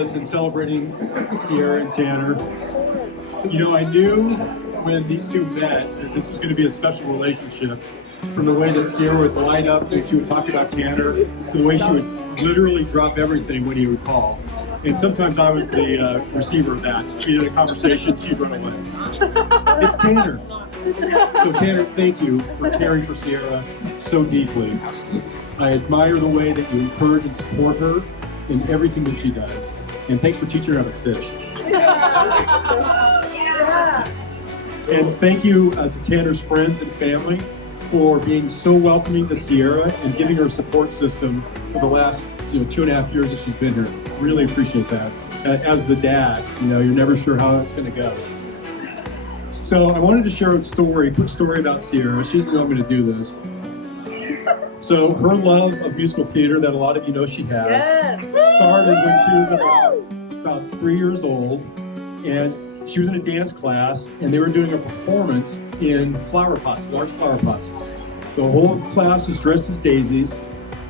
this and celebrating Cierra and Tanner. You know, I knew when these two met that this was going to be a special relationship, from the way that Cierra would light up when she would talk about Tanner, to the way she would literally drop everything when he would call. And sometimes I was the receiver of that. She had a conversation, she'd run away. It's Tanner. So Tanner, thank you for caring for Cierra so deeply. I admire the way that you encourage and support her in everything that she does. And thanks for teaching her how to fish. And thank you to Tanner's friends and family for being so welcoming to Cierra and giving her a support system for the last 2.5 years that she's been here. Really appreciate that. As the dad, you're never sure how it's going to go. So I wanted to share a quick story about Cierra. She doesn't know I'm going to do this. So her love of musical theater that a lot of you know she has started when she was about 3 years old, and she was in a dance class, and they were doing a performance in flower pots, large flower pots. The whole class was dressed as daisies,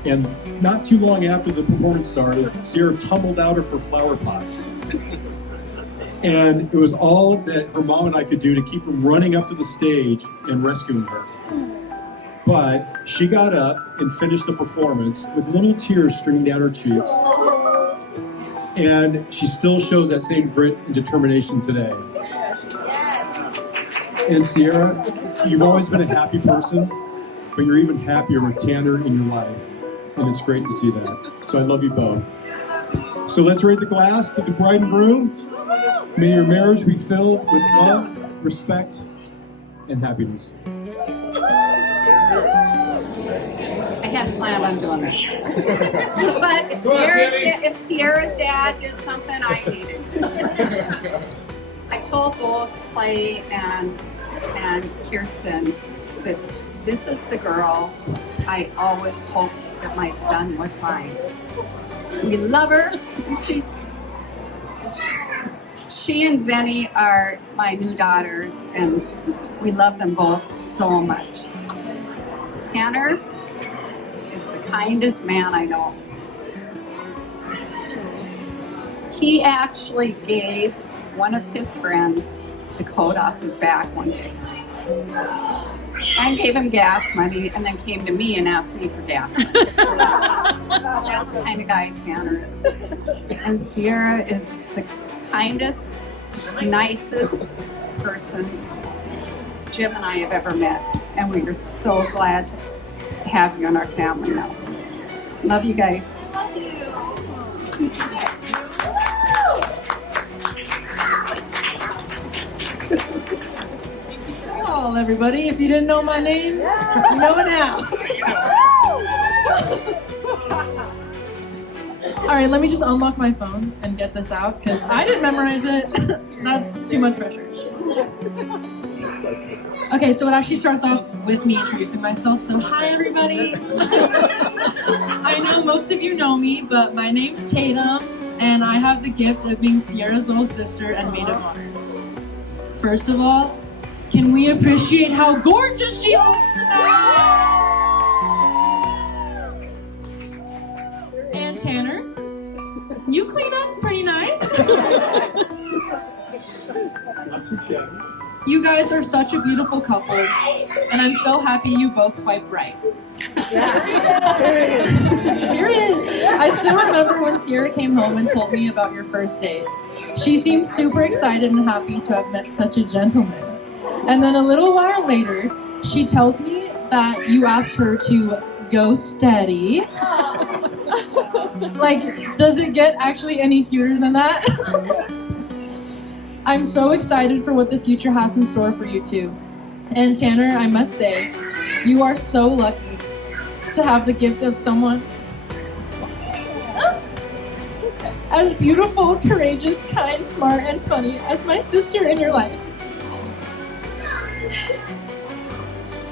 and not too long after the performance started, Cierra tumbled out of her flower pot. And it was all that her mom and I could do to keep from running up to the stage and rescuing her. But she got up and finished the performance with little tears streaming down her cheeks. And she still shows that same grit and determination today. And Cierra, you've always been a happy person, but you're even happier with Tanner in your life. And it's great to see that. So I love you both. So let's raise a glass to the bride and groom. May your marriage be filled with love, respect, and happiness. I hadn't planned on doing this. But if Cierra's dad did something, I needed to. I told both Clay and Kirsten that this is the girl I always hoped that my son would find. We love her. She and Zenny are my new daughters, and we love them both so much. Tanner is the kindest man I know. He actually gave one of his friends the coat off his back one day. I gave him gas money and then came to me and asked me for gas money. That's the kind of guy Tanner is. And Cierra is the kindest, nicest person Jim and I have ever met. And we are so glad to have you in our family now. Love you guys. Love you. Well, everybody, if you didn't know my name, you know it now. All right, let me just unlock my phone and get this out because I didn't memorize it. That's too much pressure. Okay, so it actually starts off with me introducing myself. So hi, everybody. I know most of you know me, but my name's Tatum, and I have the gift of being Cierra's little sister and maid of honor. First of all, can we appreciate how gorgeous she looks tonight? And Tanner, you clean up pretty nice. You guys are such a beautiful couple, and I'm so happy you both swiped right. Period. I still remember when Cierra came home and told me about your first date. She seemed super excited and happy to have met such a gentleman. And then a little while later, she tells me that you asked her to go steady. Like, does it get actually any cuter than that? I'm so excited for what the future has in store for you two. And Tanner, I must say, you are so lucky to have the gift of someone as beautiful, courageous, kind, smart, and funny as my sister in your life.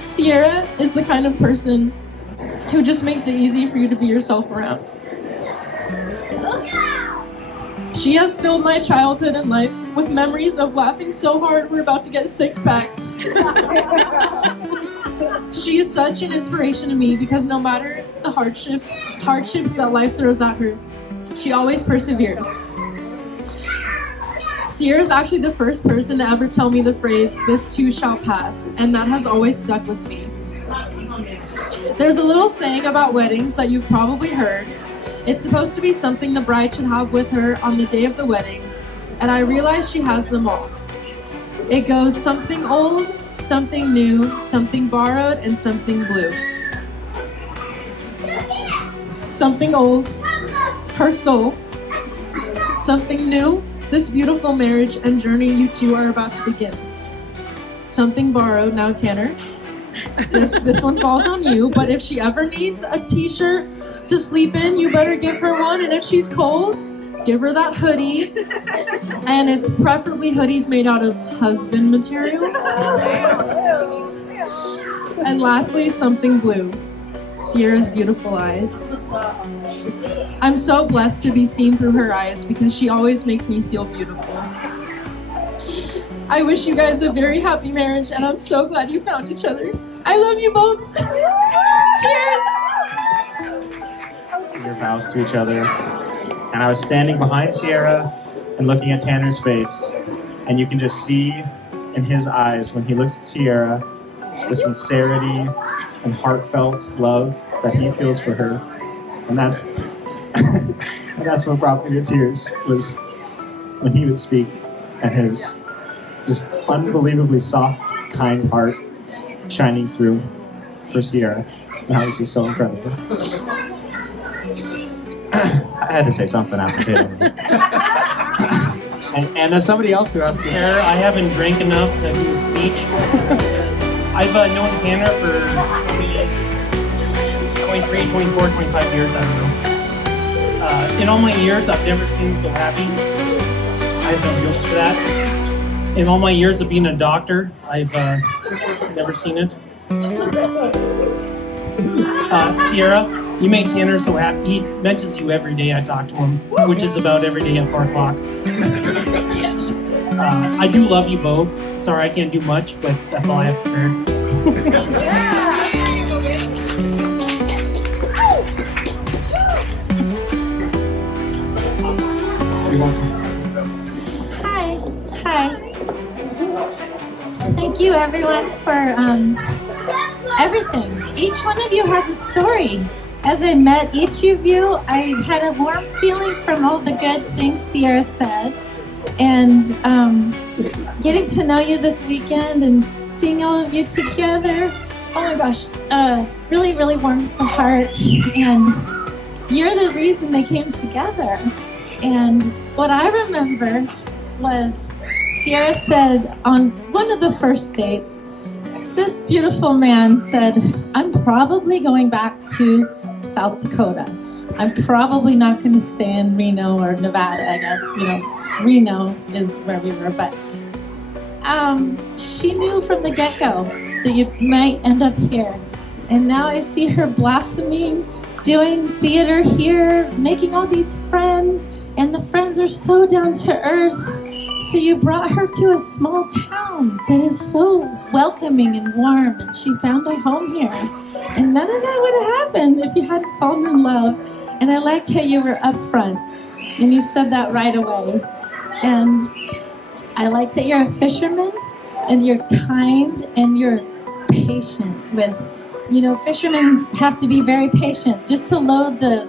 Cierra is the kind of person who just makes it easy for you to be yourself around. She has filled my childhood and life with memories of laughing so hard we're about to get 6-packs. She is such an inspiration to me because no matter the hardships that life throws at her, she always perseveres. Cierra's actually the first person to ever tell me the phrase, "This too shall pass," and that has always stuck with me. There's a little saying about weddings that you've probably heard. It's supposed to be something the bride should have with her on the day of the wedding, and I realize she has them all. It goes something old, something new, something borrowed, and something blue. Something old, her soul. Something new, this beautiful marriage and journey you two are about to begin. Something borrowed, now Tanner. This one falls on you, but if she ever needs a t-shirt to sleep in, you better give her one, and if she's cold, give her that hoodie. And it's preferably hoodies made out of husband material. And lastly, something blue. Cierra's beautiful eyes. I'm so blessed to be seen through her eyes because she always makes me feel beautiful. I wish you guys a very happy marriage, and I'm so glad you found each other. I love you both. Cheers! Your vows to each other. And I was standing behind Cierra and looking at Tanner's face, and you can just see in his eyes when he looks at Cierra the sincerity and heartfelt love that he feels for her. And that's and that's what brought me to tears, was when he would speak and his just unbelievably soft, kind heart shining through for Cierra. And that was just so incredible. I had to say something after Tatum. and there's somebody else who has to say. I haven't drank enough to do a speech. I've known Tanner for 23, 24, 25 years, I don't know. In all my years, I've never seen him so happy. I have no jokes for that. In all my years of being a doctor, I've never seen it. Cierra, you make Tanner so happy. He mentions you every day I talk to him, which is about every day at 4 o'clock. I do love you both. Sorry I can't do much, but that's all I have prepared. Hi. Thank you, everyone, for everything. Each one of you has a story. As I met each of you, I had a warm feeling from all the good things Cierra said. And getting to know you this weekend and seeing all of you together, oh my gosh, really, really warms the heart. And you're the reason they came together. And what I remember was Cierra said on one of the first dates, this beautiful man said, "I'm probably going back to South Dakota. I'm probably not going to stay in Reno or Nevada, I guess, Reno is where we were, but she knew from the get-go that you might end up here. And now I see her blossoming, doing theater here, making all these friends, and the friends are so down to earth. So you brought her to a small town that is so welcoming and warm, and she found a home here. And none of that would have happened if you hadn't fallen in love. And I liked how you were upfront, and you said that right away. And I like that you're a fisherman, and you're kind, and you're patient with, fishermen have to be very patient just to load the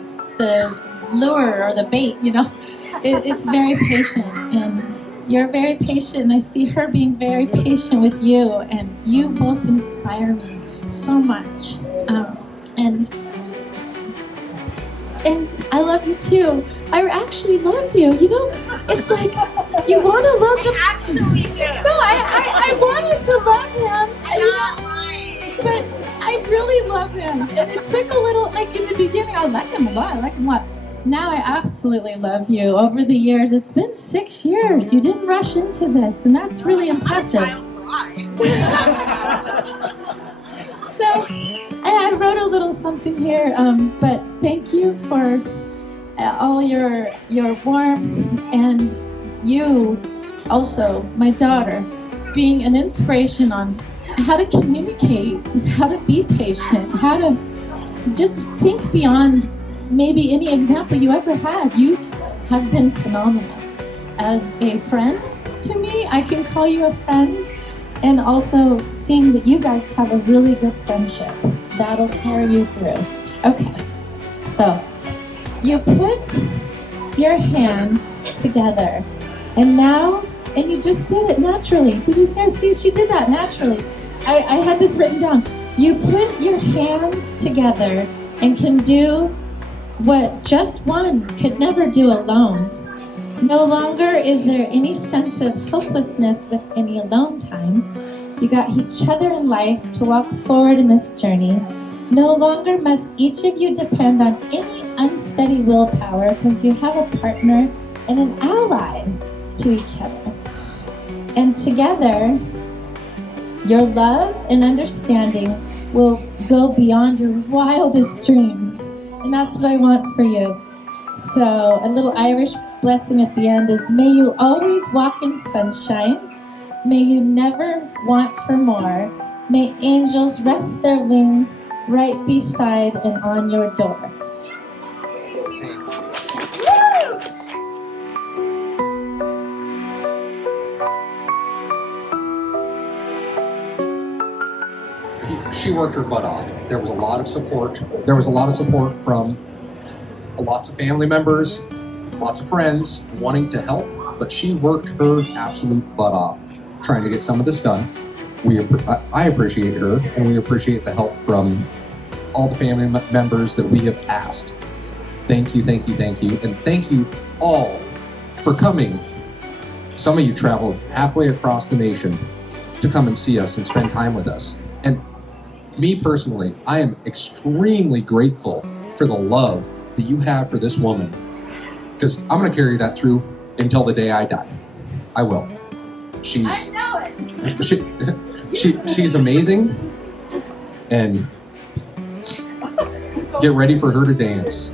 lure or the bait, it's very patient, and you're very patient, and I see her being very patient with you, and you both inspire me so much. And I love you too. I actually love you. It's like you want to love them. Actually do. No, I wanted to love him. But I really love him. And it took a little, like in the beginning, I like him a lot. Now I absolutely love you. Over the years, it's been 6 years. You didn't rush into this, and that's really impressive. So I wrote a little something here, but thank you for all your warmth, and you also, my daughter, being an inspiration on how to communicate, how to be patient, how to just think beyond maybe any example you ever had. You have been phenomenal. as a friend to me. I can call you a friend. And also seeing that you guys have a really good friendship. That'll carry you through. Okay, so you put your hands together. And now, and you just did it naturally. Did you guys see? She did that naturally. I had this written down. You put your hands together and can do what just one could never do alone. No longer is there any sense of hopelessness with any alone time. You got each other in life to walk forward in this journey. No longer must each of you depend on any unsteady willpower because you have a partner and an ally to each other. And together, your love and understanding will go beyond your wildest dreams. And that's what I want for you. So a little Irish blessing at the end is, may you always walk in sunshine. May you never want for more. May angels rest their wings right beside and on your door. She worked her butt off. There was a lot of support. There was a lot of support from lots of family members, lots of friends wanting to help, but she worked her absolute butt off trying to get some of this done. I appreciate her, and we appreciate the help from all the family members that we have asked. Thank you, thank you, thank you, and thank you all for coming. Some of you traveled halfway across the nation to come and see us and spend time with us. And me personally, I am extremely grateful for the love that you have for this woman, because I'm going to carry that through until the day I die. I will. She's she's amazing, and get ready for her to dance.